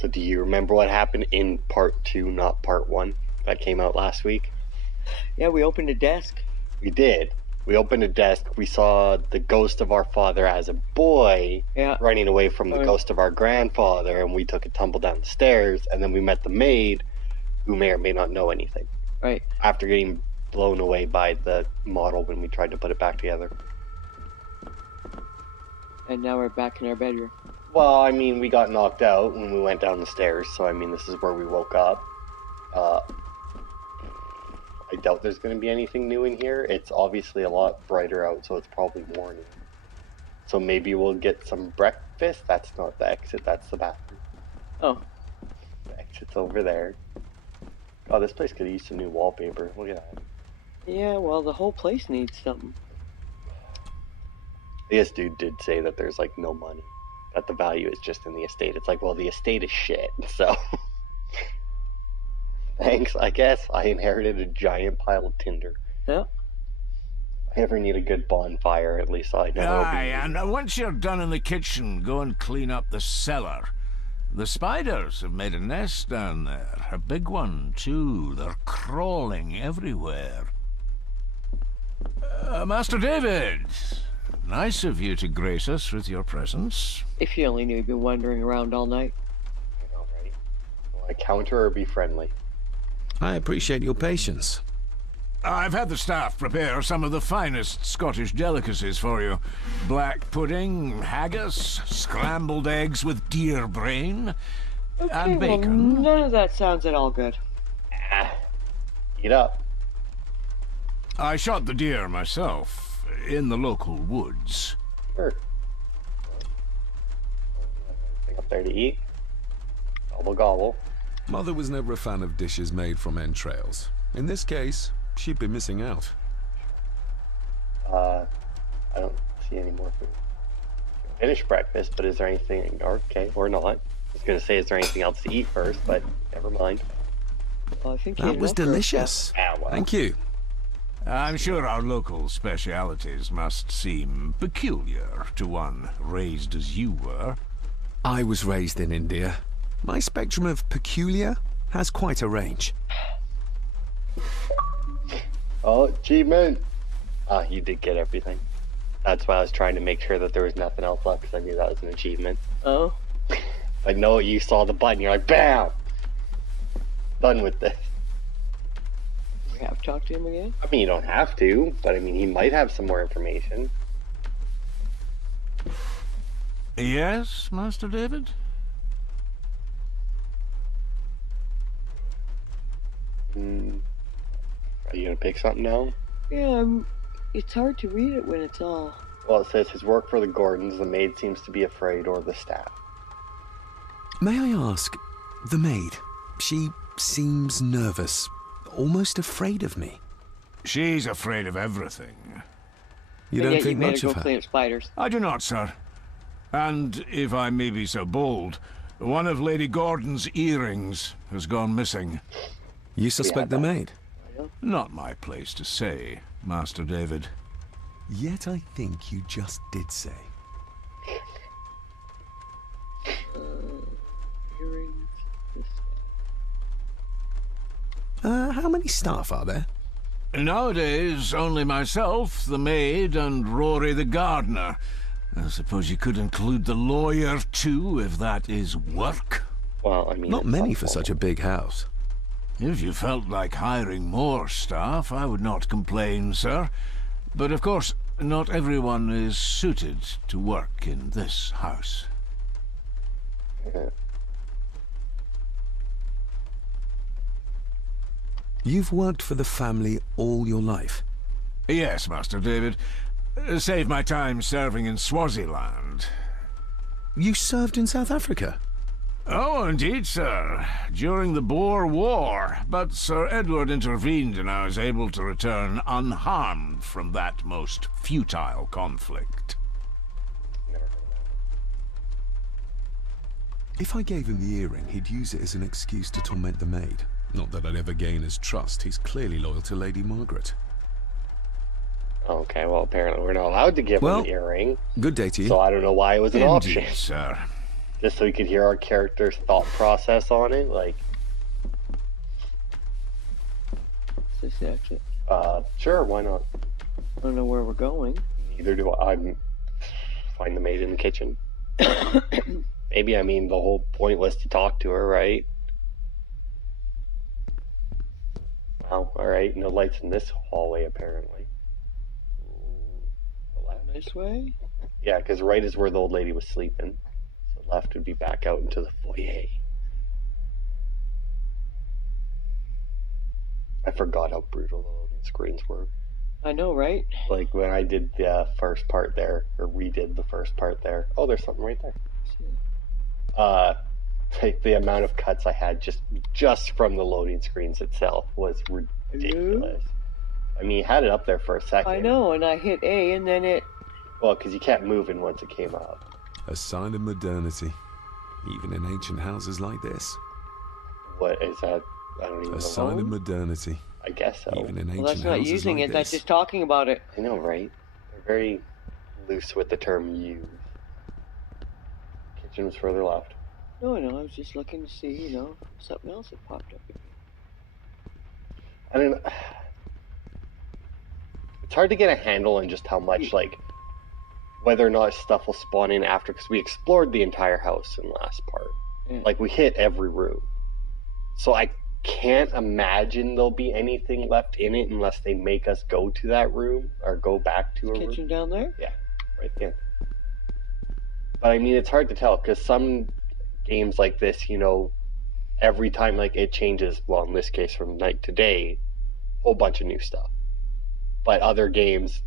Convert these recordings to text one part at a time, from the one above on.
So do you remember what happened in part 2, not part 1, that came out last week? Yeah, we opened a desk. We did. We opened a desk. We saw the ghost of our father as a boy running away from the ghost of our grandfather, and we took a tumble down the stairs, and then we met the maid, who may or may not know anything. Right. After getting blown away by the model when we tried to put it back together. And now we're back in our bedroom. Well, I mean, we got knocked out when we went down the stairs, so I mean, this is where we woke up. I doubt there's going to be anything new in here. It's obviously a lot brighter out, so it's probably morning. So maybe we'll get some breakfast. That's not the exit, that's the bathroom. Oh. The exit's over there. Oh, this place could use some new wallpaper. Look at that. Yeah, well, the whole place needs something. This dude did say that there's, like, no money. That the value is just in the estate. It's like, well, the estate is shit, so... Thanks, I guess. I inherited a giant pile of tinder. Yeah. If I ever need a good bonfire, at least I know. Aye, and once you're done in the kitchen, go and clean up the cellar. The spiders have made a nest down there. A big one, too. They're crawling everywhere. Master David, nice of you to grace us with your presence. If you only knew you'd been wandering around all night. I know, right? Want to counter or be friendly? I appreciate your patience. I've had the staff prepare some of the finest Scottish delicacies for you. Black pudding, haggis, scrambled eggs with deer brain, and bacon. Well, none of that sounds at all good. Eat up. I shot the deer myself, in the local woods. Sure. Anything up there to eat? Gobble gobble. Mother was never a fan of dishes made from entrails. In this case, she'd be missing out. I don't see any more food. Finish breakfast, but is there anything... Okay, or not. I was going to say, is there anything else to eat first, but never mind. Well, I think that was delicious. Well. Thank you. I'm sure our local specialities must seem peculiar to one raised as you were. I was raised in India. My spectrum of peculiar has quite a range. Oh, achievement! Ah, you did get everything. That's why I was trying to make sure that there was nothing else left, because I knew that was an achievement. Oh? I know you saw the button, you're like, BAM! Done with this. We have to talk to him again? I mean, you don't have to, but I mean, he might have some more information. Yes, Master David? Are you gonna pick something now? Yeah, it's hard to read it when it's all... Well, it says his work for the Gordons, the maid seems to be afraid, or the staff. May I ask, the maid, she seems nervous, almost afraid of me. She's afraid of everything. You don't think much of her? Clean up spiders. I do not, sir. And, if I may be so bold, one of Lady Gordon's earrings has gone missing. You suspect the maid? Not my place to say, Master David. Yet I think you just did say. Earrings. How many staff are there? Nowadays, only myself, the maid, and Rory the gardener. I suppose you could include the lawyer, too, if that is work. Well, I mean... Not many for such a big house. If you felt like hiring more staff, I would not complain, sir. But of course, not everyone is suited to work in this house. You've worked for the family all your life? Yes, Master David. Save my time serving in Swaziland. You served in South Africa? Oh, indeed, sir. During the Boer War. But Sir Edward intervened and I was able to return unharmed from that most futile conflict. If I gave him the earring, he'd use it as an excuse to torment the maid. Not that I'd ever gain his trust. He's clearly loyal to Lady Margaret. Okay, well, apparently we're not allowed to give him the earring. Good day to you. So I don't know why it was an option. Sir. Just so you could hear our character's thought process on it, like... Is this the exit? Sure, why not? I don't know where we're going. Neither do I. Find the maid in the kitchen. Maybe, I mean, the whole point was to talk to her, right? Wow, alright, no lights in this hallway, apparently. This way? Yeah, because right is where the old lady was sleeping. So left would be back out into the foyer. I forgot how brutal the loading screens were. I know, right? Like when I did the first part there, or redid the first part there. Oh, there's something right there. Like the amount of cuts I had just from the loading screens itself was ridiculous. I mean, you had it up there for a second. I know, and I hit A, and then it... Well, because you kept moving once it came up. A sign of modernity, even in ancient houses like this. What is that? I don't even know. A sign of modernity. I guess so. Even in ancient Well, that's not houses using like it, this. that's just talking about it. I know, right? They're very loose with the term use. Kitchen was further left. No, I know, I was just looking to see, you know, something else that popped up. I don't know. It's hard to get a handle on just how much, like, whether or not stuff will spawn in after, because we explored the entire house in the last part. Yeah. Like, we hit every room. So I can't imagine there'll be anything left in it unless they make us go to that room, or go back to a room. Kitchen down there? Yeah, right there. But I mean, it's hard to tell, because some games like this, you know, every time, like, it changes, well, in this case, from night to day, a whole bunch of new stuff. But other games,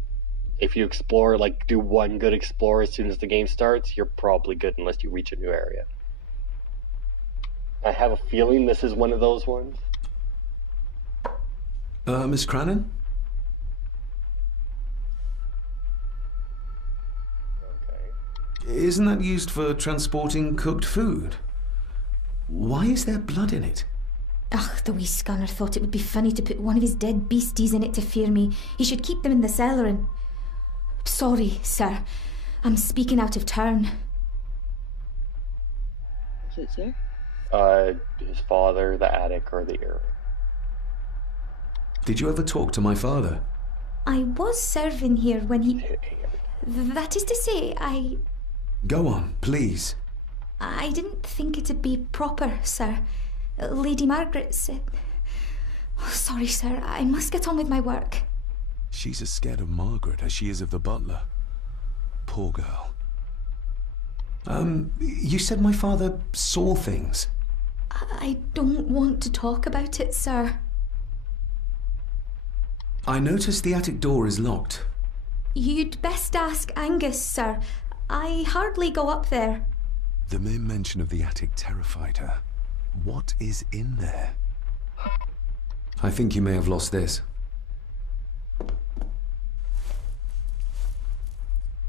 if you explore, like, do one good explore as soon as the game starts, you're probably good unless you reach a new area. I have a feeling this is one of those ones. Miss Crannan? Okay. Isn't that used for transporting cooked food? Why is there blood in it? Ugh, the wee scunner thought it would be funny to put one of his dead beasties in it to fear me. He should keep them in the cellar and... Sorry, sir. I'm speaking out of turn. What's it say? His father, the attic, or the earring. Did you ever talk to my father? I was serving here when he... That is to say, Go on, please. I didn't think it'd be proper, sir. Lady Margaret said... Oh, sorry, sir. I must get on with my work. She's as scared of Margaret as she is of the butler. Poor girl. You said my father saw things. I don't want to talk about it, sir. I noticed the attic door is locked. You'd best ask Angus, sir. I hardly go up there. The mere mention of the attic terrified her. What is in there? I think you may have lost this.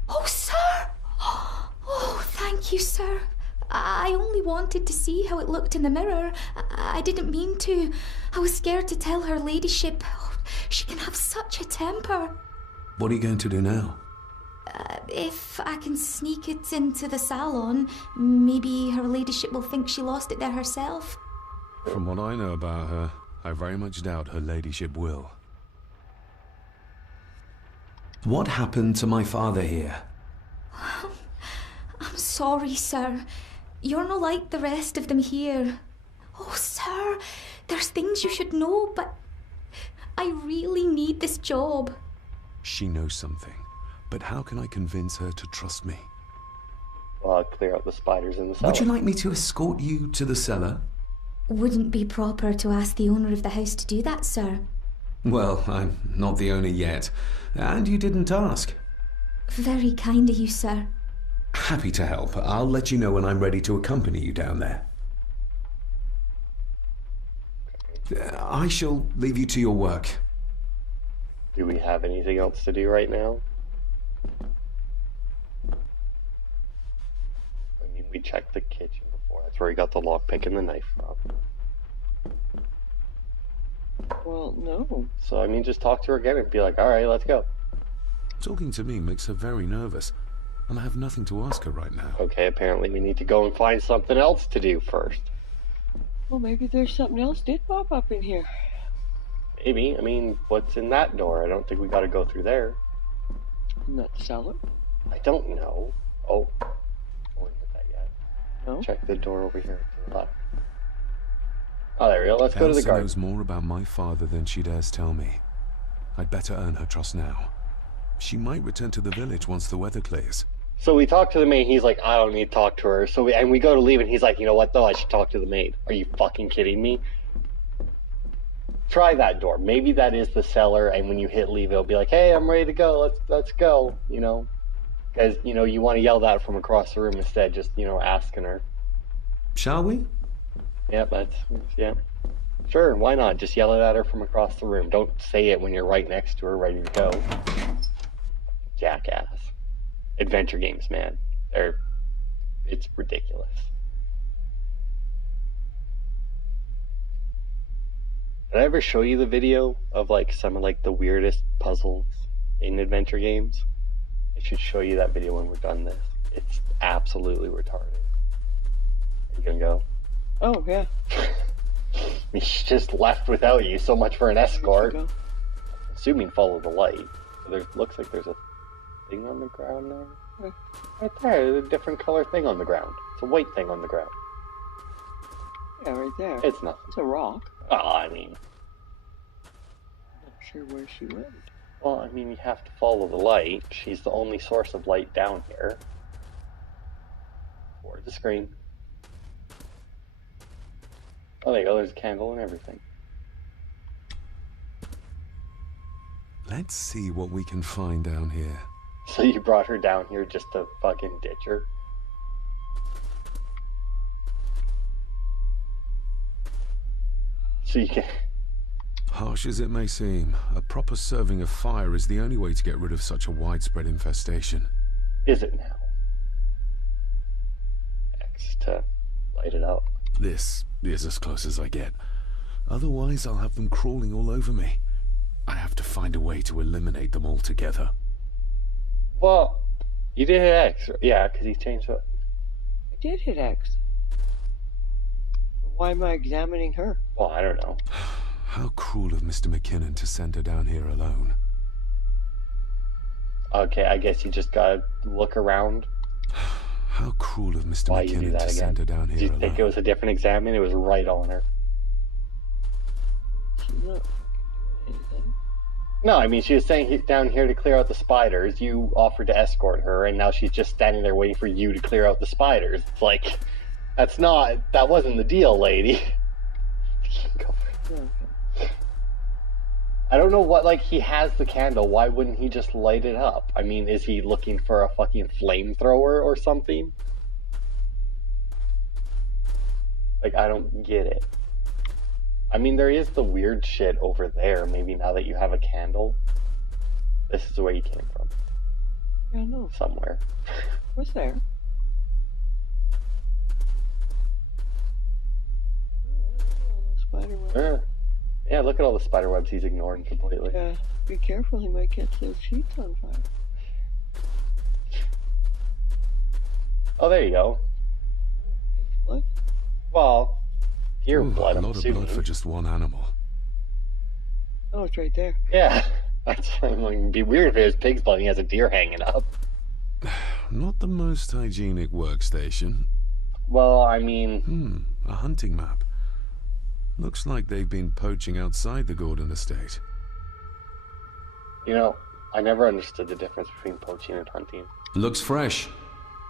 Oh, sir! Oh, thank you, sir. I only wanted to see how it looked in the mirror. I didn't mean to. I was scared to tell her ladyship. Oh, she can have such a temper. What are you going to do now? If I can sneak it into the salon, maybe her ladyship will think she lost it there herself. From what I know about her, I very much doubt her ladyship will. What happened to my father here? I'm sorry, sir. You're not like the rest of them here. Oh, sir, there's things you should know, but I really need this job. She knows something, but how can I convince her to trust me? Well, I'll clear out the spiders in the cellar. Would you like me to escort you to the cellar? Wouldn't be proper to ask the owner of the house to do that, sir. Well, I'm not the owner yet, and you didn't ask. Very kind of you, sir. Happy to help. I'll let you know when I'm ready to accompany you down there. I shall leave you to your work. Do we have anything else to do right now? I mean, we checked the kitchen before. That's where we got the lockpick and the knife from. Well, no. So, I mean, just talk to her again and be like, alright, let's go. Talking to me makes her very nervous. and I have nothing to ask her right now. Okay, apparently we need to go and find something else to do first. Well, maybe there's something else did pop up in here. Maybe. I mean, what's in that door? I don't think we gotta go through there. Not the cellar? I don't know. Oh. I wouldn't hit that yet. No? Check the door over here to the left. Oh, there we go. Let's go to the Elsa garden. knows more about my father than she dares tell me. I'd better earn her trust now. She might return to the village once the weather clears. So we talk to the maid. He's like, I don't need to talk to her. So we go to leave, and he's like, you know what, though? I should talk to the maid. Are you fucking kidding me? Try that door. Maybe that is the cellar, and when you hit leave, it'll be like, hey, I'm ready to go. Let's go, you know? Because, you know, you want to yell that from across the room instead, just, you know, asking her. Shall we? Yep, yeah. Sure, why not? Just yell it at her from across the room. Don't say it when you're right next to her, ready to go. Jackass. Adventure games, man. It's ridiculous. Did I ever show you the video of like some of like the weirdest puzzles in adventure games? I should show you that video when we're done this. It's absolutely retarded. Are you gonna go? Oh, yeah. She just left without you. So much for an escort. Assuming follow the light. So there looks like there's a thing on the ground there. Right there, there's a different color thing on the ground. It's a white thing on the ground. Yeah, right there. It's nothing. It's a rock. Oh, I mean. Not sure where she went. Well, I mean, you have to follow the light. She's the only source of light down here. Toward the screen. Oh, there you go. There's a candle and everything. Let's see what we can find down here. So you brought her down here just to fucking ditch her? So you can... Harsh as it may seem, a proper serving of fire is the only way to get rid of such a widespread infestation. Is it now? X to light it up. This is as close as I get. Otherwise, I'll have them crawling all over me. I have to find a way to eliminate them altogether. Well, you did hit X. Yeah, because he changed it. I did hit X. Why am I examining her? Well, I don't know. How cruel of Mr. McKinnon to send her down here alone. Okay, I guess you just gotta look around. How cruel of Mr. Why you do McKinnon that to again? send her down here Did you alone. think it was a different examine? It was right on her. She's not fucking doing anything. No, I mean, she was saying he's down here to clear out the spiders. You offered to escort her, and now she's just standing there waiting for you to clear out the spiders. It's like, that wasn't the deal, lady. Go for it. Okay. I don't know what, like, he has the candle. Why wouldn't he just light it up? I mean, is he looking for a fucking flamethrower or something? Like, I don't get it. I mean, there is the weird shit over there. Maybe now that you have a candle, this is where you came from. Yeah, no. Somewhere. What's there? Spider web. Yeah, look at all the spider webs he's ignoring completely. Yeah, be careful, he might catch those sheets on fire. Oh, there you go. What? Well, deer Ooh, blood, a I'm lot of assuming. blood for just one animal. Oh, it's right there. Yeah, that's it'd be weird if it was pig's blood and he has a deer hanging up. Not the most hygienic workstation. Well, I mean... A hunting map. Looks like they've been poaching outside the Gordon estate. You know, I never understood the difference between poaching and hunting. Looks fresh.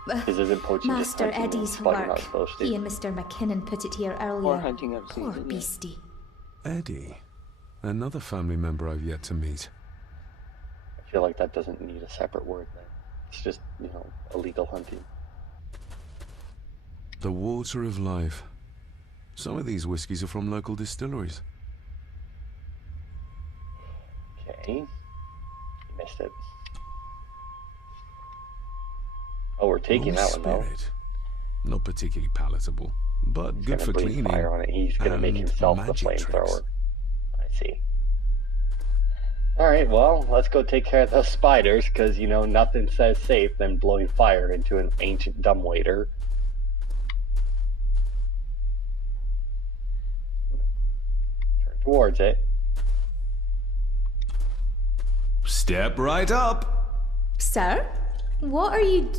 Because isn't poaching Master just hunting Eddie's but you're not work. supposed to? He and Mr. McKinnon put it here earlier. Or hunting out Poor season. Yeah. beastie. Eddie. Another family member I've yet to meet. I feel like that doesn't need a separate word then. It's just, you know, illegal hunting. The water of life. Some of these whiskies are from local distilleries. Okay. You missed it. Oh, we're taking Raw that one though. spirit. Not particularly palatable, but He's good gonna for breathe cleaning. fire on it. He's gonna make and himself the magic flamethrower. tricks. I see. Alright, well, let's go take care of those spiders, because, you know, nothing says safe than blowing fire into an ancient dumbwaiter. Turn towards it. Step right up. Sir? What are you...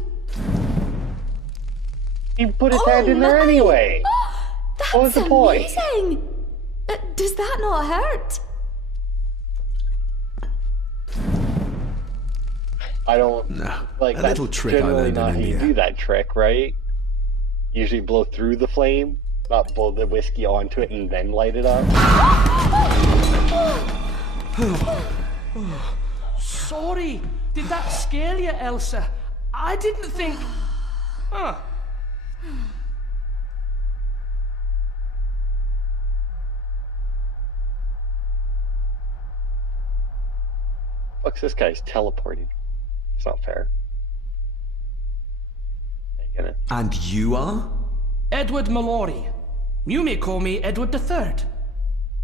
He put his hand in there anyway! That's What was the point? amazing! Does that not hurt? I don't... No, Like, a that's little trick I generally learned not in how you India. do that trick, right? Usually blow through the flame, not blow the whiskey onto it and then light it up. Sorry, did that scare you, Elsa? I didn't think... Huh. Fuck's this guy's teleporting. It's not fair. Are you gonna... And you are? Edward Mallory. You may call me Edward III.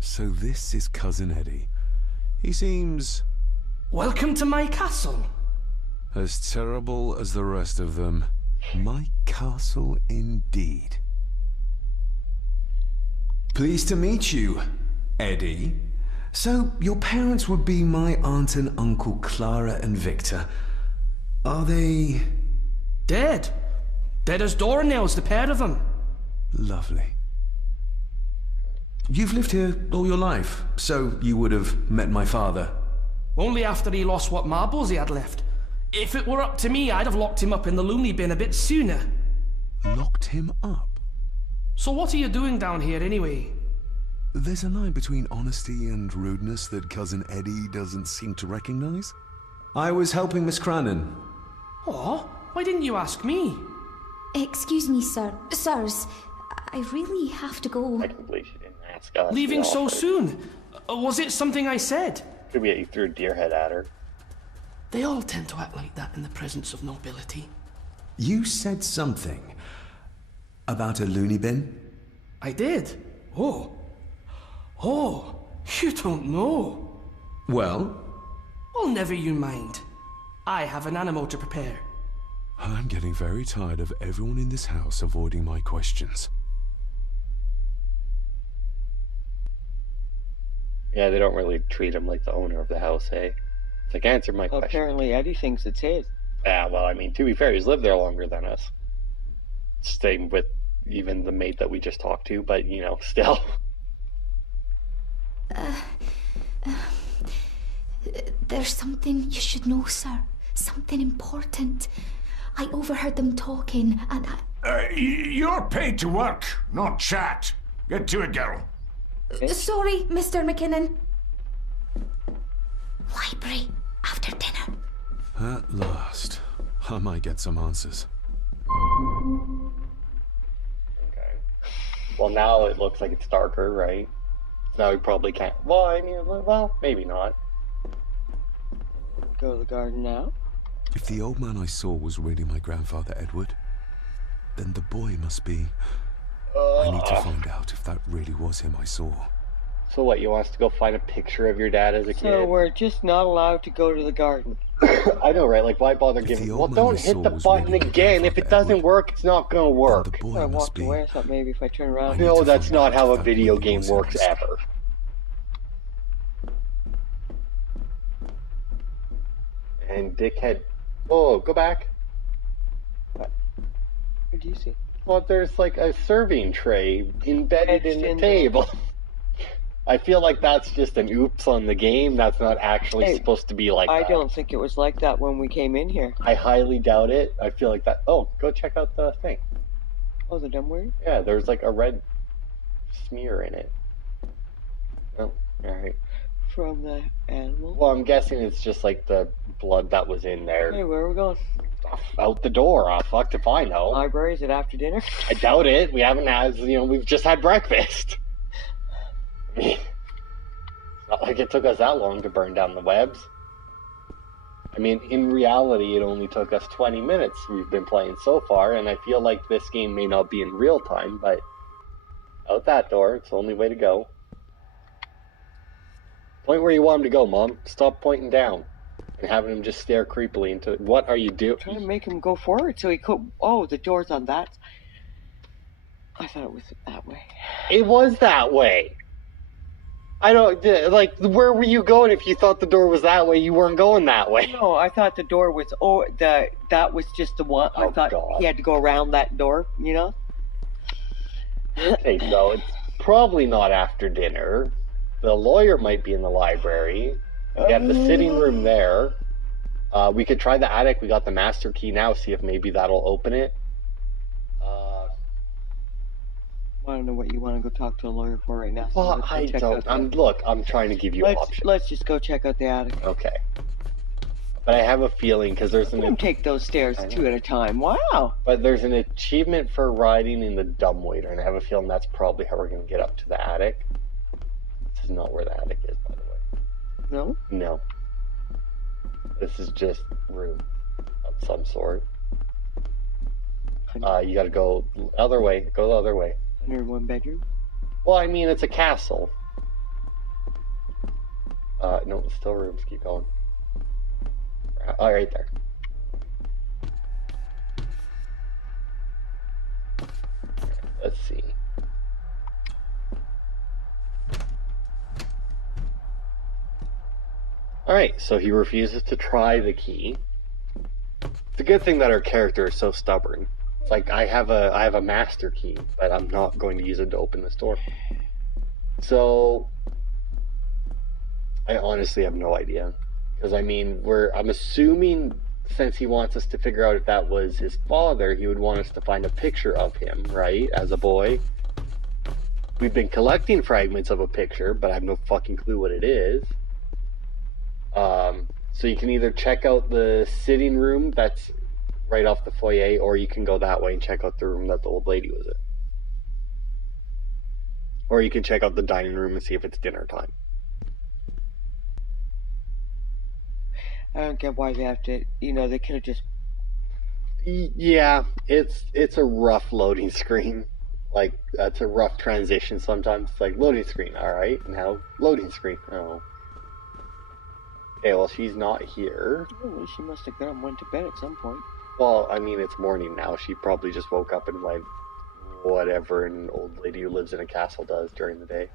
So this is Cousin Eddie. He seems Welcome to my castle. as terrible as the rest of them. My castle indeed. Pleased to meet you, Eddie. So, your parents would be my aunt and uncle Clara and Victor. Are they... Dead. Dead as doornails, the pair of them. Lovely. You've lived here all your life, so you would have met my father. Only after he lost what marbles he had left. If it were up to me, I'd have locked him up in the loony bin a bit sooner. Locked him up? So what are you doing down here anyway? There's a line between honesty and rudeness that Cousin Eddie doesn't seem to recognize. I was helping Miss Cranon. Oh, why didn't you ask me? Excuse me, sir. Sirs, I really have to go. I can believe she didn't ask us. Leaving We so offered. soon? Was it something I said? Could be that you threw a deer head at her. They all tend to act like that in the presence of nobility. You said something about a loony bin? I did. Oh. Oh, you don't know. Well, Well, never you mind. I have an animal to prepare. I'm getting very tired of everyone in this house avoiding my questions. Yeah, they don't really treat him like the owner of the house, eh? It's like, answer my question. Apparently Eddie thinks it's his. Yeah, well, I mean, to be fair, he's lived there longer than us. Staying with even the maid that we just talked to, but, you know, still. There's something you should know, sir. Something important. I overheard them talking, and You're paid to work, not chat. Get to it, girl. Sorry, Mr. McKinnon. Library, after dinner. At last, I might get some answers. Okay. Well, now it looks like it's darker, right? Now we probably can't. Well, I mean, well, maybe not. Go to the garden now. If the old man I saw was really my grandfather Edward, then the boy must be... I need to find out if that really was him I saw. So what, you want us to go find a picture of your dad as a So kid? we're just not allowed to go to the garden. I know, right? Like, why bother If giving... the Well, old man don't I hit saw the was button really my again. If it grandfather doesn't Edward, work, it's not gonna then work. the boy I must walked be... away. I thought maybe if I turn around. need No, to that's find not out how if a that video really game was works him. ever. And dickhead... Oh, go back. What do you see? Well, there's like a serving tray embedded in Etched the in there. table. I feel like that's just an oops on the game. That's not actually Hey, supposed to be like I that. don't think it was like that when we came in here. I highly doubt it. I feel like that... Oh, go check out the thing. Oh, the dumbwaiter? Yeah, there's like a red smear in it. Oh, alright. From the animal? Well, I'm guessing it's just like the blood that was in there. Hey, where are we going? Out the door. Oh, fuck if I know. Library? Is it after dinner? I doubt it. We haven't had, we've just had breakfast. I mean, it's not like it took us that long to burn down the webs. I mean, in reality, it only took us 20 minutes we've been playing so far, and I feel like this game may not be in real time, but out that door, it's the only way to go. Point where you want him to go, Mom. Stop pointing down and having him just stare creepily into. What are you doing? Trying to make him go forward so he could. Oh, the door's on that. I thought it was that way. It was that way. I don't like. Where were you going if you thought the door was that way? You weren't going that way. No, I thought the door was. Oh, that was just the one. I thought he had to go around that door. You know. Okay, so it's probably not after dinner. The lawyer might be in the library. We have the sitting room there. We could try the attic. We got the master key now. See if maybe that'll open it. I don't know what you want to go talk to a lawyer for right now. So Well, I don't. I'm trying to give you options. Let's just go check out the attic. Okay. But I have a feeling because there's Don't take those stairs two at a time. Wow. But there's an achievement for riding in the dumbwaiter, and I have a feeling that's probably how we're going to get up to the attic. This is not where the attic is, by the way. No? No. This is just room of some sort. You got to go the other way. Go the other way. Under one bedroom? Well, I mean, it's a castle. No, it's still rooms. Keep going. Oh, right there. Let's see. Alright, so he refuses to try the key. It's a good thing that our character is so stubborn. It's like, I have a master key, but I'm not going to use it to open this door. So, I honestly have no idea. Because, I mean, I'm assuming since he wants us to figure out if that was his father, he would want us to find a picture of him, right? As a boy. We've been collecting fragments of a picture, but I have no fucking clue what it is. So you can either check out the sitting room that's right off the foyer, or you can go that way and check out the room that the old lady was in. Or you can check out the dining room and see if it's dinner time. I don't get why they have to, they could have just... Yeah, it's a rough loading screen. Like, that's a rough transition sometimes. It's like, loading screen, alright, now loading screen. Oh. Okay, well, she's not here. Oh, she must have got and went to bed at some point. Well, I mean, it's morning now. She probably just woke up and went whatever an old lady who lives in a castle does during the day.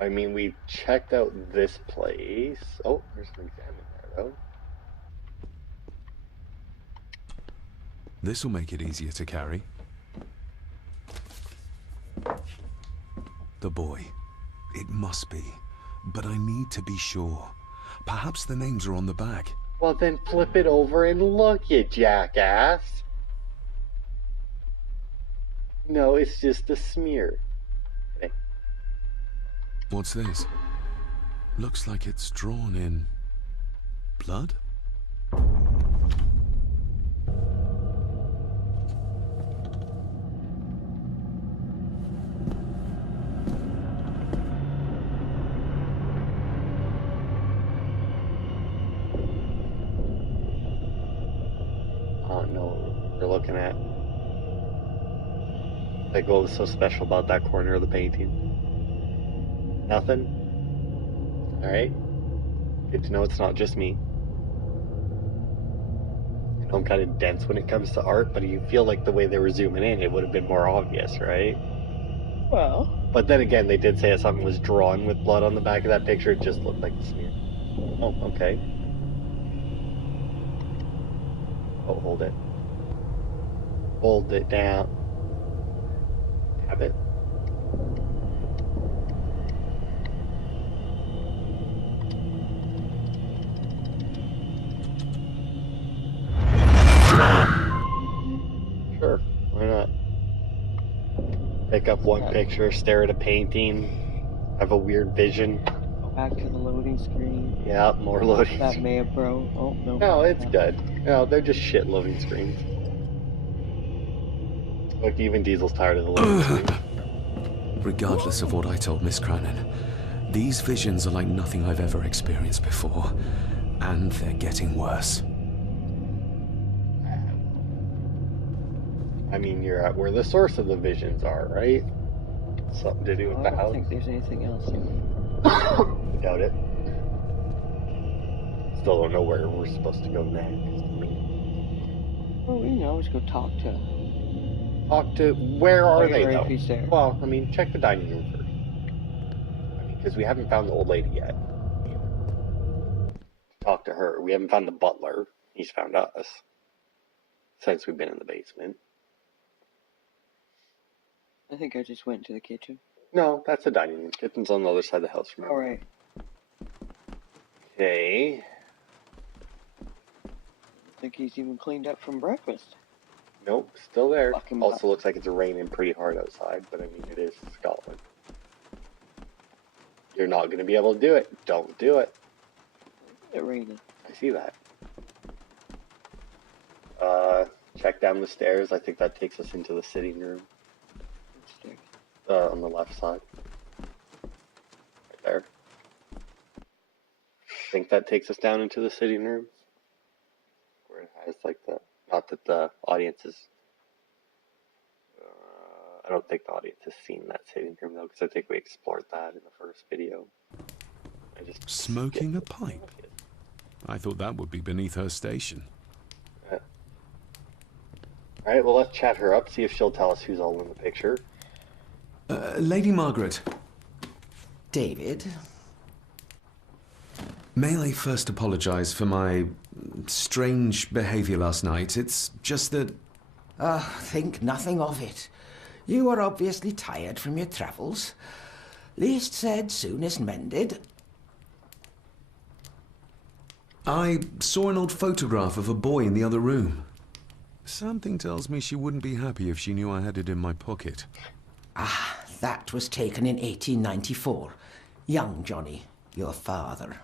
I mean, we checked out this place. Oh, there's an exam in there, though. This'll make it easier to carry. The boy. It must be. But I need to be sure. Perhaps the names are on the back. Well, then flip it over and look, you jackass. No, it's just a smear. Okay. What's this? Looks like it's drawn in blood? Looking at. Like, what was so special about that corner of the painting? Nothing? Alright. Good to know it's not just me. I know I'm kind of dense when it comes to art, but you feel like the way they were zooming in, it would have been more obvious, right? Well. But then again, they did say if something was drawn with blood on the back of that picture, it just looked like the smear. Oh, okay. Oh, hold it. Hold it down. Have it. Sure, why not? Pick up one picture, stare at a painting, have a weird vision. Go back to the loading screen. Yeah, more loading. That may have broke. Oh, no. No, it's good. No, they're just shit loading screens. Look, even Diesel's tired of the loading screen. Regardless of what I told Miss Cranen, these visions are like nothing I've ever experienced before. And they're getting worse. I mean, you're at where the source of the visions are, right? Something to do with I the don't house? think there's anything else here. Doubt it. Still don't know where we're supposed to go next. I mean, Well, we can always go talk to where are they Larry though? if he's there. Well, I mean, check the dining room first. I mean, because we haven't found the old lady yet. Talk to her. We haven't found the butler. He's found us since we've been in the basement. I think I just went to the kitchen. No, that's the dining room. Kitchen's on the other side of the house from All right. Okay. I think he's even cleaned up from breakfast. Nope, still there. Fuck him Also up. looks like it's raining pretty hard outside, but I mean, it is Scotland. You're not going to be able to do it. Don't do it. It's raining. I see that. Check down the stairs. I think that takes us into the sitting room. Upstairs. On the left side. Right there. I think that takes us down into the sitting room. Where it has like the... Not that the audience is... I don't think the audience has seen that sitting room though, because I think we explored that in the first video. I just Smoking a pipe? I thought that would be beneath her station. Alright, well, let's chat her up, see if she'll tell us who's all in the picture. Lady Margaret, David? may I first apologize for my strange behavior last night? It's just that... Think nothing of it. You are obviously tired from your travels. Least said, soonest mended. I saw an old photograph of a boy in the other room. Something tells me she wouldn't be happy if she knew I had it in my pocket. That was taken in 1894. Young Johnny, your father.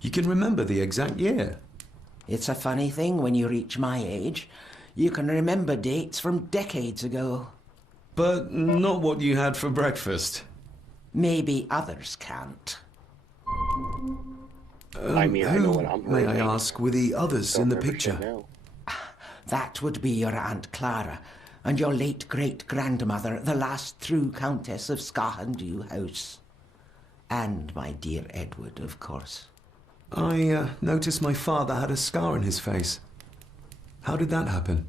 You can remember the exact year. It's a funny thing when you reach my age. You can remember dates from decades ago. But not what you had for breakfast. Maybe others can't. I mean, I know what I'm May I reading. ask, were the others in the picture? Now. That would be your Aunt Clara, and your late great-grandmother, the last true Countess of Scahandew House. And my dear Edward, of course. I noticed my father had a scar on his face. How did that happen?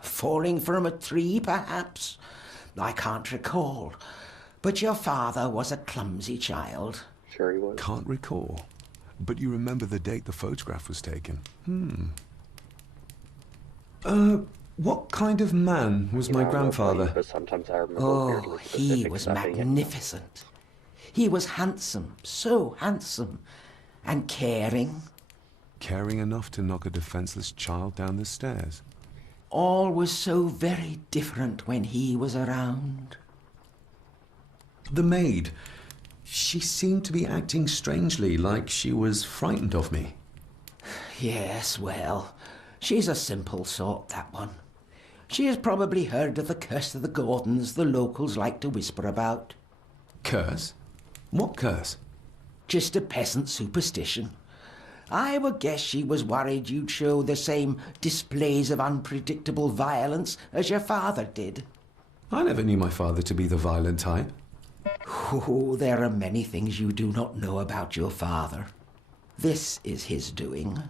Falling from a tree, perhaps? I can't recall. But your father was a clumsy child. Sure he was. Can't recall. But you remember the date the photograph was taken? What kind of man was my I don't know, grandfather? But sometimes I remember Oh, weirdly he specific was stuff in it. magnificent. He was handsome, so handsome, and caring. Caring enough to knock a defenseless child down the stairs. All was so very different when he was around. The maid. She seemed to be acting strangely, like she was frightened of me. Yes, well, she's a simple sort, that one. She has probably heard of the curse of the Gordons the locals like to whisper about. Curse? What curse? Just a peasant superstition. I would guess she was worried you'd show the same displays of unpredictable violence as your father did. I never knew my father to be the violent type. Oh, there are many things you do not know about your father. This is his doing.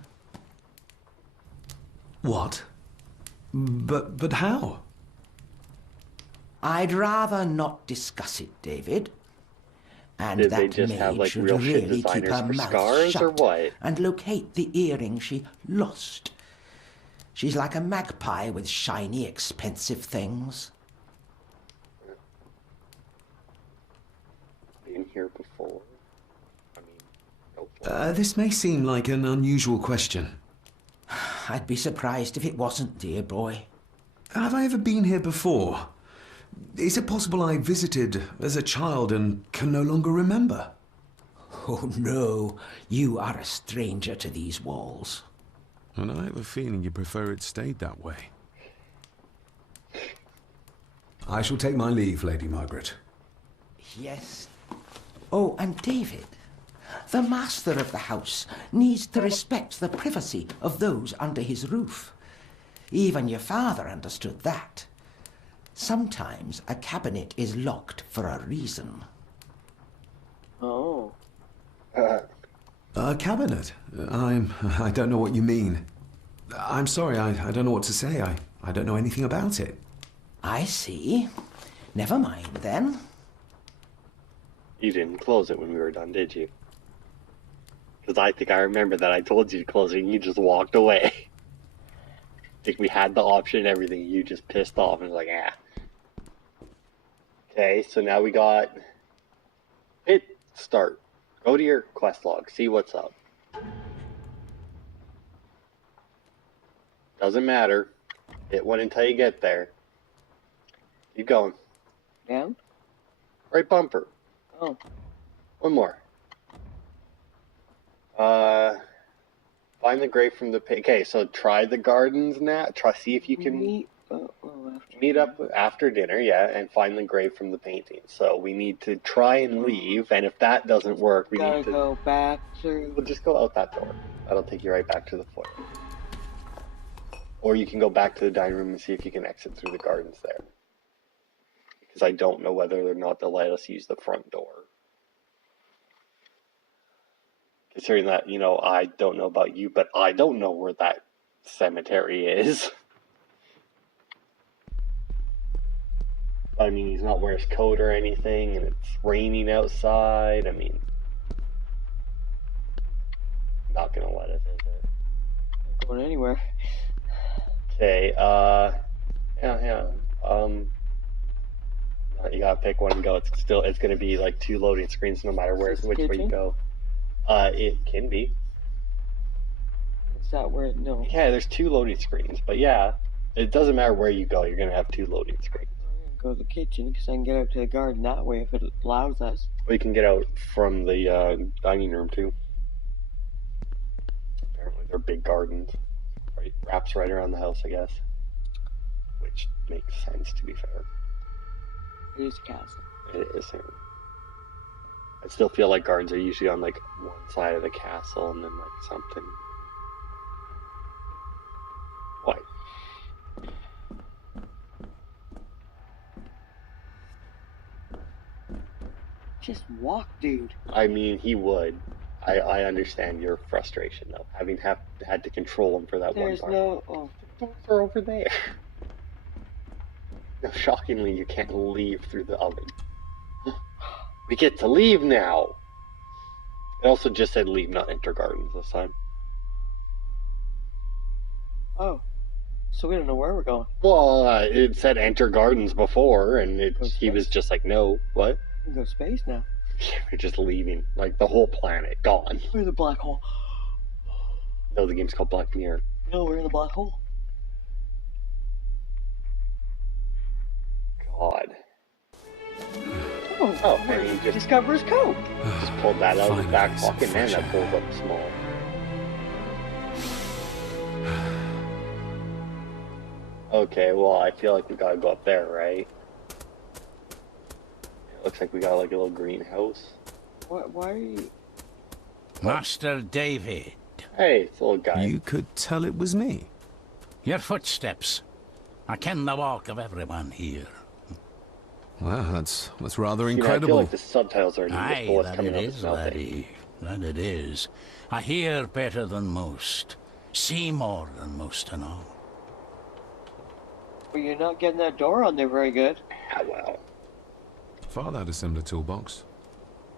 What? But how? I'd rather not discuss it, David. And Did that they just maid have, like, should real shit really keep designers her for mouth scars, shut or what? and locate the earring she lost. She's like a magpie with shiny, expensive things. Been here before. I mean, hopefully. This may seem like an unusual question. I'd be surprised if it wasn't, dear boy. Have I ever been here before? Is it possible I visited as a child and can no longer remember? Oh, no. You are a stranger to these walls. And I have a feeling you prefer it stayed that way. I shall take my leave, Lady Margaret. Yes. Oh, and David, the master of the house needs to respect the privacy of those under his roof. Even your father understood that. sometimes a cabinet is locked for a reason. Oh. A cabinet? I don't know what you mean. I'm sorry, I don't know what to say. I don't know anything about it. I see. Never mind, then. You didn't close it when we were done, did you? Because I think I remember that I told you to close it and you just walked away. I think we had the option and everything. You just pissed off and was like, ah. Okay, so now we got... Hit start. Go to your quest log. See what's up. Doesn't matter. Hit one until you get there. Keep going. Down? Right bumper. Oh. One more. Find the grave from the... Okay, so try the gardens now. See if you can... Meet up after dinner, yeah, and find the grave from the painting. So we need to try and leave, and if that doesn't work, we need to go back through. We'll just go out that door. That'll take you right back to the foyer. Or you can go back to the dining room and see if you can exit through the gardens there. Because I don't know whether or not they'll let us use the front door. Considering that, you know, I don't know about you, but I don't know where that cemetery is. I mean, he's not wearing his coat or anything, and it's raining outside. I mean, not gonna let us, is it? Not going anywhere. Okay, yeah. You gotta pick one and go. It's gonna be like 2 loading screens no matter which way you go. It can be. Is that where? No. Yeah, there's 2 loading screens, but yeah, it doesn't matter where you go. You're gonna have 2 loading screens. Go to the kitchen because I can get out to the garden that way if it allows us. Well, you can get out from the dining room too. Apparently they're big gardens. Right, wraps right around the house, I guess. Which makes sense, to be fair. It is a castle. It is. I still feel like gardens are usually on like one side of the castle and then like something. Why? Just walk, dude. I mean, he would. I understand your frustration, though. Having had to control him for that There's one part. no... Oh. Doors are over there. No, shockingly, you can't leave through the oven. We get to leave now! It also just said leave, not enter gardens this time. Oh. So we don't know where we're going. Well, it said enter gardens before, and he was just like, no, what? We can go to space now. We're just leaving. Like, the whole planet, gone. We're in the black hole. No, the game's called Black Mirror. No, we're in the black hole. God. Oh, I mean, he just got his coat. Just pulled that out of his back Finally, pocket, man, some that fresh pulls up small. Okay, well, I feel like we gotta go up there, right? It looks like we got like a little greenhouse. Why are you... Master David. Hey, it's a little guy. You could tell it was me. Your footsteps. I ken the walk of everyone here. Wow, that's rather You know, I incredible. feel like the subtitles are in Aye, English, what's that coming it out is, of nothing. laddie. That it is. I hear better than most. See more than most and all. Well, you're not getting that door on there very good. Ah, well. Father had a similar toolbox.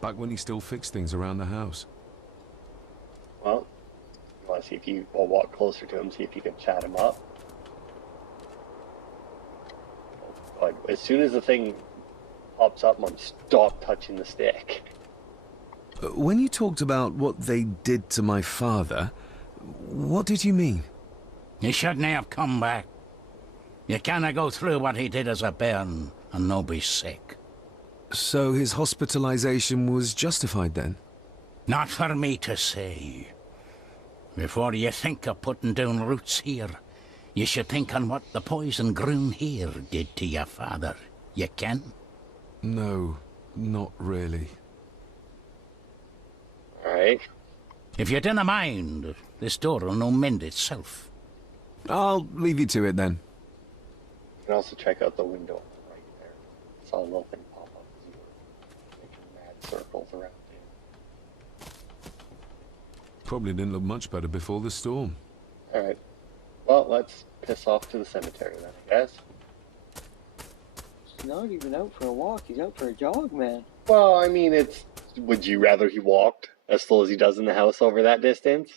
Back when he still fixed things around the house. Well, you want to see if you... We'll walk closer to him, see if you can chat him up. But as soon as the thing pops up, Mom, stop touching the stick. When you talked about what they did to my father, what did you mean? You shouldn't have come back. You canna go through what he did as a bairn and no be sick. So his hospitalization was justified then? Not for me to say. Before you think of putting down roots here, you should think on what the poison grown here did to your father. You can? No, not really. Alright. If you dinna mind, this door'll no mend itself. I'll leave you to it then. You can also check out the window on saw a little thing pop up as you were making mad circles around you. Probably didn't look much better before the storm. Alright. Well, let's piss off to the cemetery then, I guess. He's not even out for a walk. He's out for a jog, man. Well, I mean, it's... Would you rather he walked as slow as he does in the house over that distance?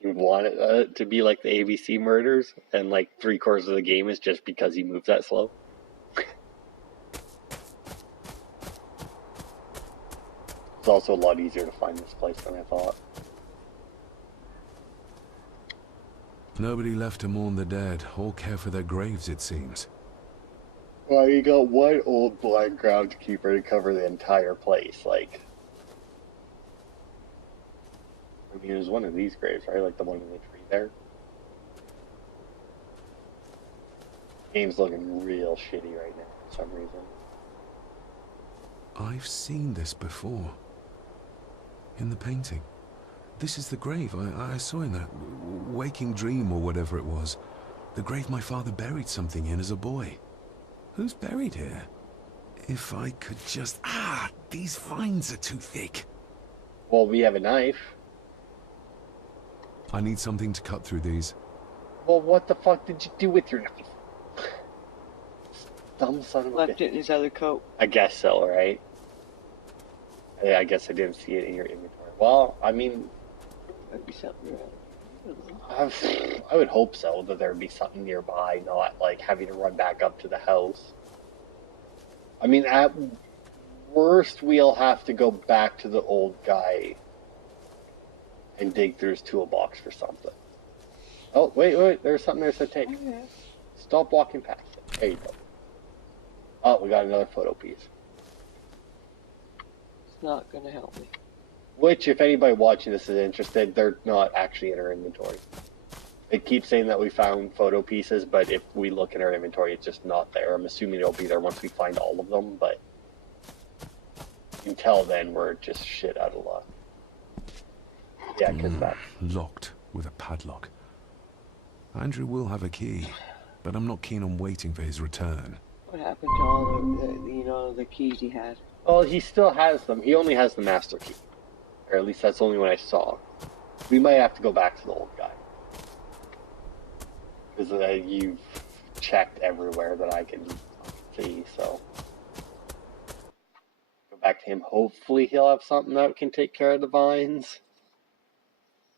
You want it to be like the ABC murders, and like 3/4 of the game is just because he moves that slow? It's also a lot easier to find this place than I thought. Nobody left to mourn the dead or care for their graves, it seems. Well, you got one old blind groundskeeper to cover the entire place, like... I mean, it was one of these graves, right? Like the one in the tree there. Game's looking real shitty right now for some reason. I've seen this before. In the painting. This is the grave I saw in that waking dream or whatever it was. The grave my father buried something in as a boy. Who's buried here? If I could just... these vines are too thick. Well, we have a knife. I need something to cut through these. Well, what the fuck did you do with your knife? Dumb son of a Left bitch. it in his other coat. I guess so, right? Yeah, I guess I didn't see it in your inventory. Well, I mean... Might be something around. I would hope so, that there'd be something nearby, not like having to run back up to the house. I mean, at worst, we'll have to go back to the old guy and dig through his toolbox for something. Oh, wait, there's something there to take. Oh, yeah. Stop walking past it. There you go. Oh, we got another photo piece. It's not gonna help me. Which, if anybody watching this is interested, they're not actually in our inventory. They keep saying that we found photo pieces, but if we look in our inventory, it's just not there. I'm assuming it'll be there once we find all of them, but until then, we're just shit out of luck. Yeah, because that's... Locked with a padlock. Andrew will have a key, but I'm not keen on waiting for his return. What happened to all the keys he had? Well, he still has them. He only has the master key. Or at least that's the only one I saw. We might have to go back to the old guy. Because you've checked everywhere that I can see, so... Go back to him. Hopefully he'll have something that can take care of the vines.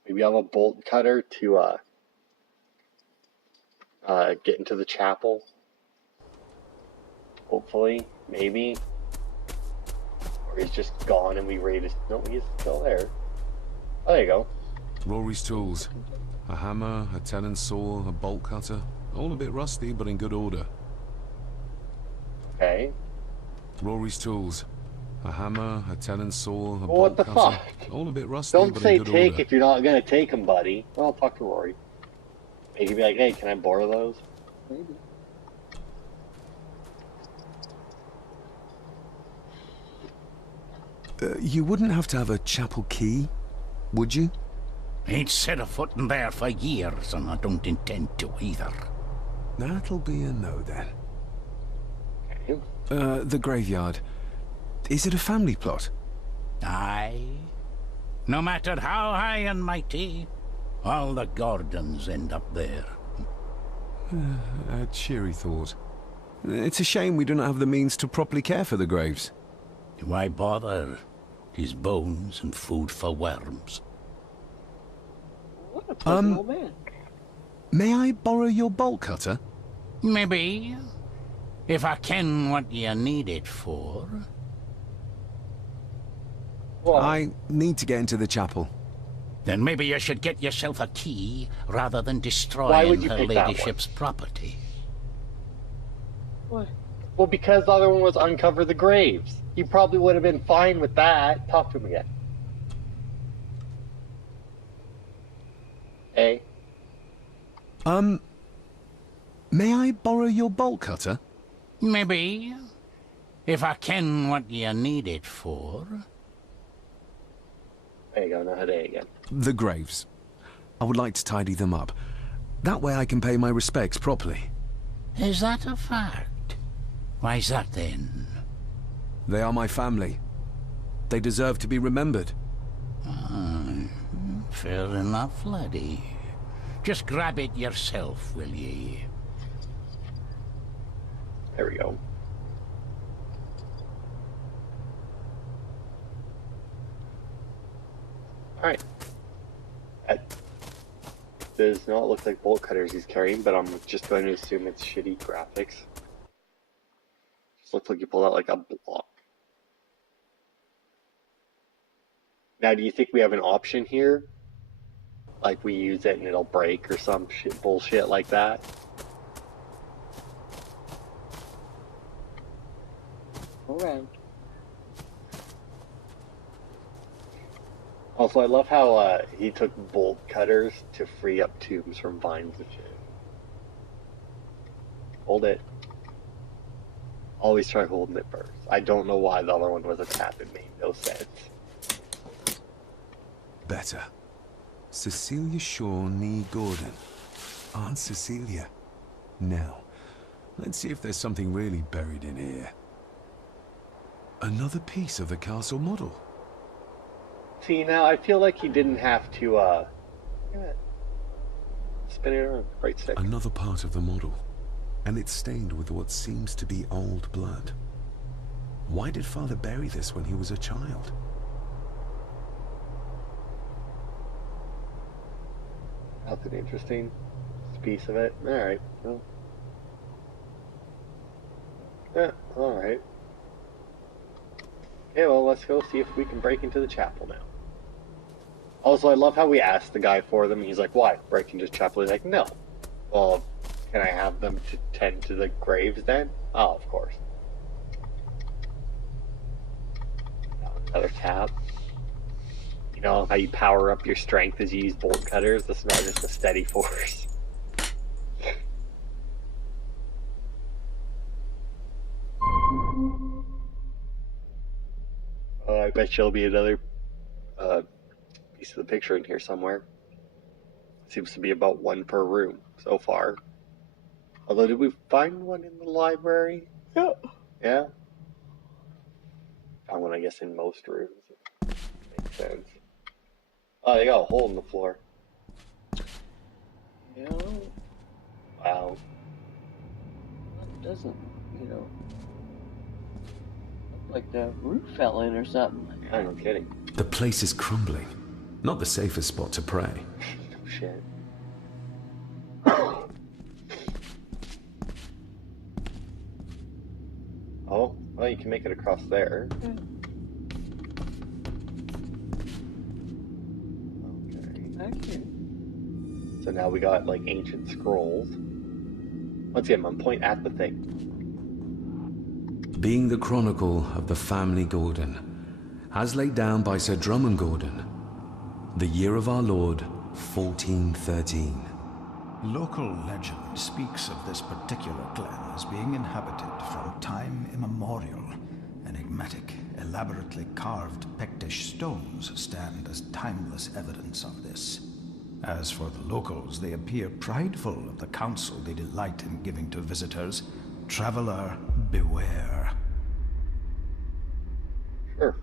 Maybe have a bolt cutter to get into the chapel. Hopefully. Maybe. Or he's just gone and we raided. No, he's still there. Oh, there you go. Rory's tools. A hammer, a tenon saw, a bolt cutter. All a bit rusty, but in good order. Okay. Rory's tools. A hammer, a tenon saw, a Well, bolt what the cutter. fuck? All a bit rusty, Don't but say in good take order. if you're not going to take them, buddy. Well, I'll talk to Rory. He could be like, hey, can I borrow those? Maybe. You wouldn't have to have a chapel key, would you? Ain't set a foot in there for years, and I don't intend to either. That'll be a no then. Okay. The graveyard. Is it a family plot? Aye. No matter how high and mighty, all the Gordons end up there. A cheery thought. It's a shame we don't have the means to properly care for the graves. Why bother? 'Tis bones and food for worms. What a pleasant old man. May I borrow your bolt cutter? Maybe. If I ken what you need it for. Well, I need to get into the chapel. Then maybe you should get yourself a key rather than Why destroying would you her pick that one? ladyship's property. What? well, because the other one was uncover the graves. He probably would have been fine with that. Talk to him again. Hey. May I borrow your bolt cutter? Maybe. If I ken what you need it for. There you go, now hey again. The graves. I would like to tidy them up. That way I can pay my respects properly. Is that a fact? Why's that then? They are my family. They deserve to be remembered. Fair enough, laddie. Just grab it yourself, will ye? There we go. Alright. That does not look like bolt cutters he's carrying, but I'm just going to assume it's shitty graphics. Just looks like you pulled out like a block. Now, do you think we have an option here? Like we use it and it'll break or some shit bullshit like that? Around. Also, I love how he took bolt cutters to free up tubes from vines and shit. Hold it. Always try holding it first. I don't know why the other one was a tap. It made no sense. Better. Cecilia Shaw Nee Gordon. Aunt Cecilia. Now, let's see if there's something really buried in here. Another piece of the castle model. See, now I feel like he didn't have to, spin it around. Right stick. Another part of the model. And it's stained with what seems to be old blood. Why did Father bury this when he was a child? That's an interesting piece of it. Alright, well. Yeah, alright. Okay, well, let's go see if we can break into the chapel now. Also, I love how we asked the guy for them. He's like, why? Break into the chapel? He's like, no. Well, can I have them to tend to the graves then? Oh, of course. Another tap. You know how you power up your strength as you use bolt cutters? This is not just a steady force. I bet you'll be another piece of the picture in here somewhere. Seems to be about one per room so far. Although, did we find one in the library? Yeah. Yeah? Found one, I guess, in most rooms. Makes sense. Oh, they got a hole in the floor. Yeah. Wow. It doesn't, look like the roof fell in or something. I'm not kidding. The place is crumbling. Not the safest spot to pray. No shit. Oh, well, you can make it across there. Okay. So now we got, like, ancient scrolls. Once again, I'm pointing at the thing. Being the chronicle of the family Gordon, as laid down by Sir Drummond Gordon, the year of our Lord, 1413. Local legend speaks of this particular clan as being inhabited from time immemorial. Enigmatic, elaborately carved Pictish stones stand as timeless evidence of this. As for the locals, they appear prideful of the counsel they delight in giving to visitors. Traveler, beware. Sure.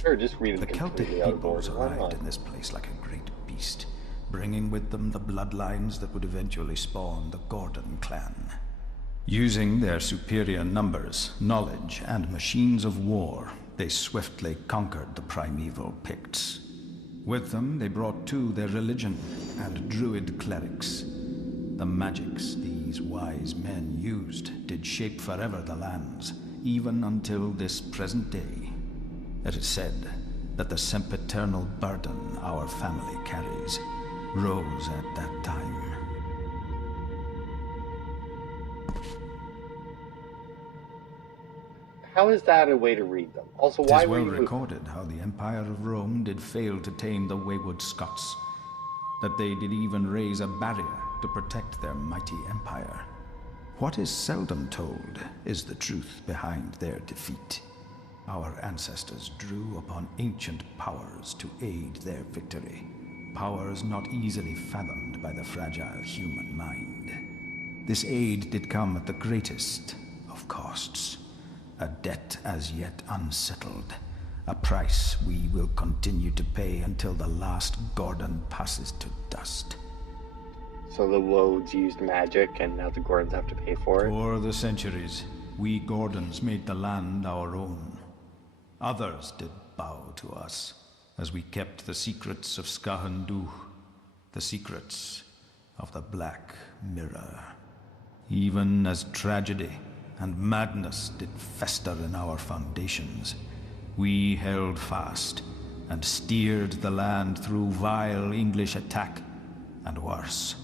Sure, just read it. The Celtic peoples arrived in this place like a great beast, bringing with them the bloodlines that would eventually spawn the Gordon clan. Using their superior numbers, knowledge, and machines of war, they swiftly conquered the primeval Picts. With them, they brought too their religion and druid clerics. The magics these wise men used did shape forever the lands, even until this present day. It is said that the sempiternal burden our family carries rose at that time. How is that a way to read them? Also, why It were is well you... recorded how the Empire of Rome did fail to tame the wayward Scots, that they did even raise a barrier to protect their mighty empire. What is seldom told is the truth behind their defeat. Our ancestors drew upon ancient powers to aid their victory, powers not easily fathomed by the fragile human mind. This aid did come at the greatest of costs. A debt as yet unsettled. A price we will continue to pay until the last Gordon passes to dust. So the Woads used magic, and now the Gordons have to pay for it? For the centuries, we Gordons made the land our own. Others did bow to us, as we kept the secrets of Skahandu, the secrets of the Black Mirror. Even as tragedy and madness did fester in our foundations, we held fast and steered the land through vile English attack and worse.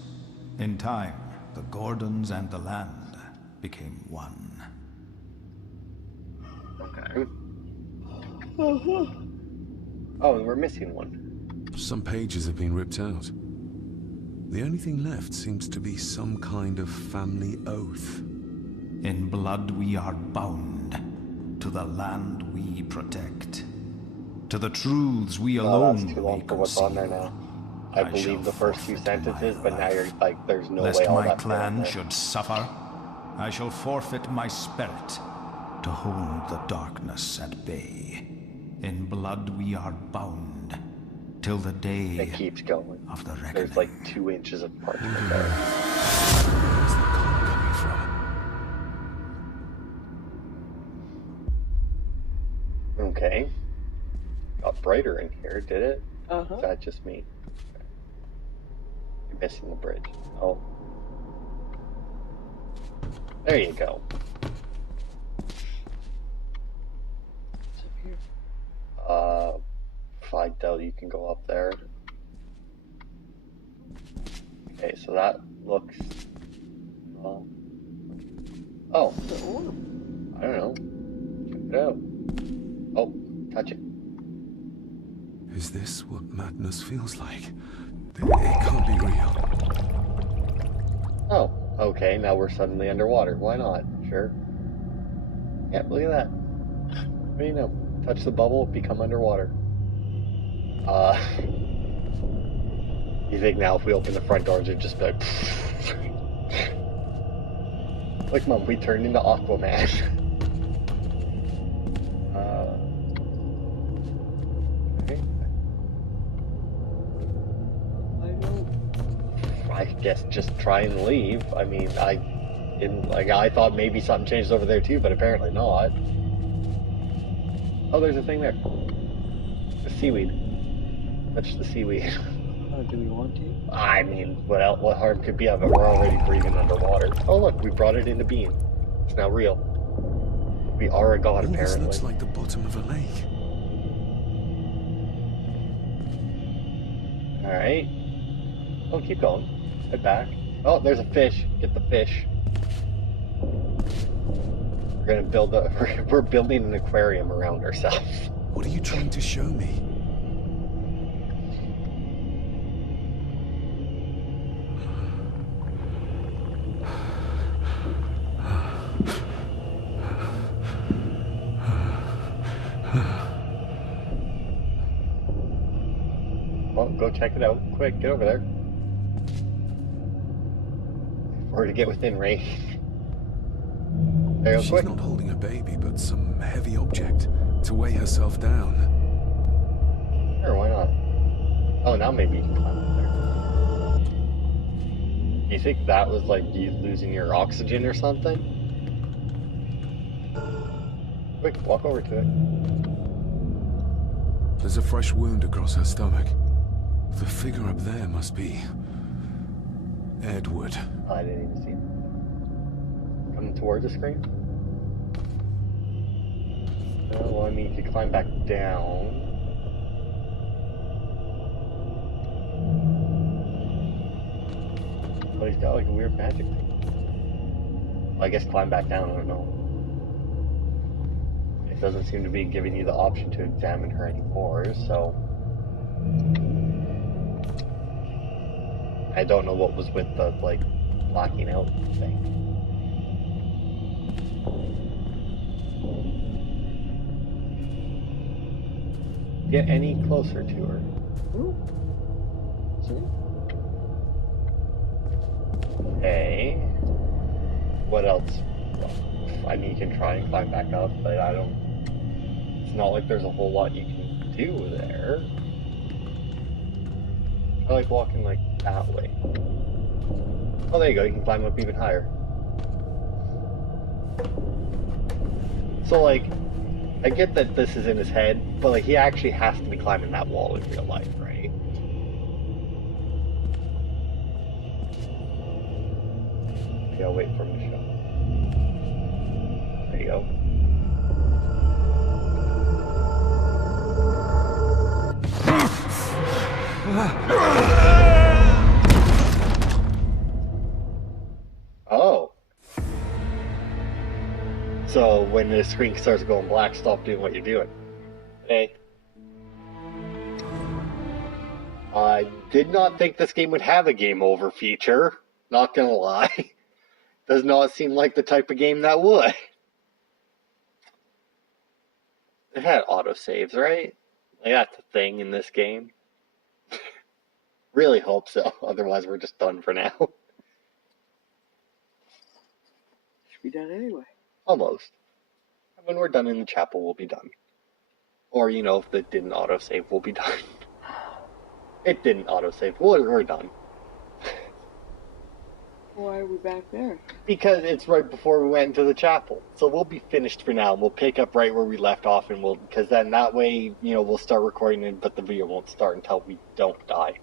In time, the Gordons and the land became one. Okay. Oh, and we're missing one. Some pages have been ripped out. The only thing left seems to be some kind of family oath. In blood we are bound to the land we protect, to the truths we alone that's too long for what's on there now. I believe the first few sentences, but now you're like, there's no Lest way all my that clan should suffer, I shall forfeit my spirit to hold the darkness at bay. In blood we are bound till the day it keeps going. Of the reckoning. There's like 2 inches of parchment there. Where's the calm coming from? Okay. Got brighter in here, did it? Uh-huh. Is that just me? Okay. You're missing the bridge. Oh. There you go. If I doubt you can go up there. Okay, so that looks... oh. I don't know. Check it out. Oh, touch it. Is this what madness feels like? It can't be real. Oh, okay, now we're suddenly underwater. Why not? Sure. Yep, look at that. What do you know? Touch the bubble, become underwater. You think now if we open the front doors, it'd just be like... Look, Mom, we turned into Aquaman. Okay. I guess just try and leave. I mean, I thought maybe something changed over there too, but apparently not. Oh, there's a thing there. The seaweed. Touch the seaweed. Do we want to? I mean, what harm could be of it? We're already breathing underwater. Oh look, we brought it into being. It's now real. We are a god, apparently. This looks like the bottom of a lake. Alright. Oh, keep going. Head back. Oh, there's a fish. Get the fish. We're gonna build we're building an aquarium around ourselves. What are you trying to show me? Well, go check it out. Quick, get over there. Or to get within range. There, She's quick. not holding a baby, but some heavy object to weigh herself down. Sure, why not? Oh, now maybe you can climb up there. You think that was like you losing your oxygen or something? Quick, walk over to it. There's a fresh wound across her stomach. The figure up there must be... Edward. I didn't even see it. Coming towards the screen? No, well, I mean, you climb back down. Oh, he's got like a weird magic thing. Well, I guess climb back down, I don't know. It doesn't seem to be giving you the option to examine her anymore, so... I don't know what was with the, like, blacking out thing. Get any closer to her. Ooh. See? Okay. what else? I mean, you can try and climb back up, but I don't... It's not like there's a whole lot you can do there. I like walking, like, that way. Oh, there you go, you can climb up even higher. So, like, I get that this is in his head, but, like, he actually has to be climbing that wall in real life, right? You gotta wait for him to show. There you go. Oh. So when the screen starts going black, stop doing what you're doing. Hey. I did not think this game would have a game over feature. Not gonna lie. Does not seem like the type of game that would. It had autosaves, right? Like, that's a thing in this game. Really hope so. Otherwise, we're just done for now. Should be done anyway. Almost. When we're done in the chapel, we'll be done. Or, you know, if it didn't autosave, we'll be done. It didn't autosave. We're done. Why are we back there? Because it's right before we went into the chapel. So we'll be finished for now. We'll pick up right where we left off, and because then that way, you know, we'll start recording it, but the video won't start until we don't die.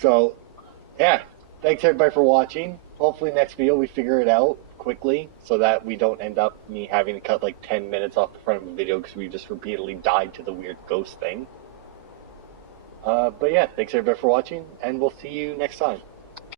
So, yeah. Thanks everybody for watching. Hopefully next video we figure it out quickly so that we don't end up me having to cut like 10 minutes off the front of the video because we just repeatedly died to the weird ghost thing. But yeah, thanks everybody for watching, and we'll see you next time.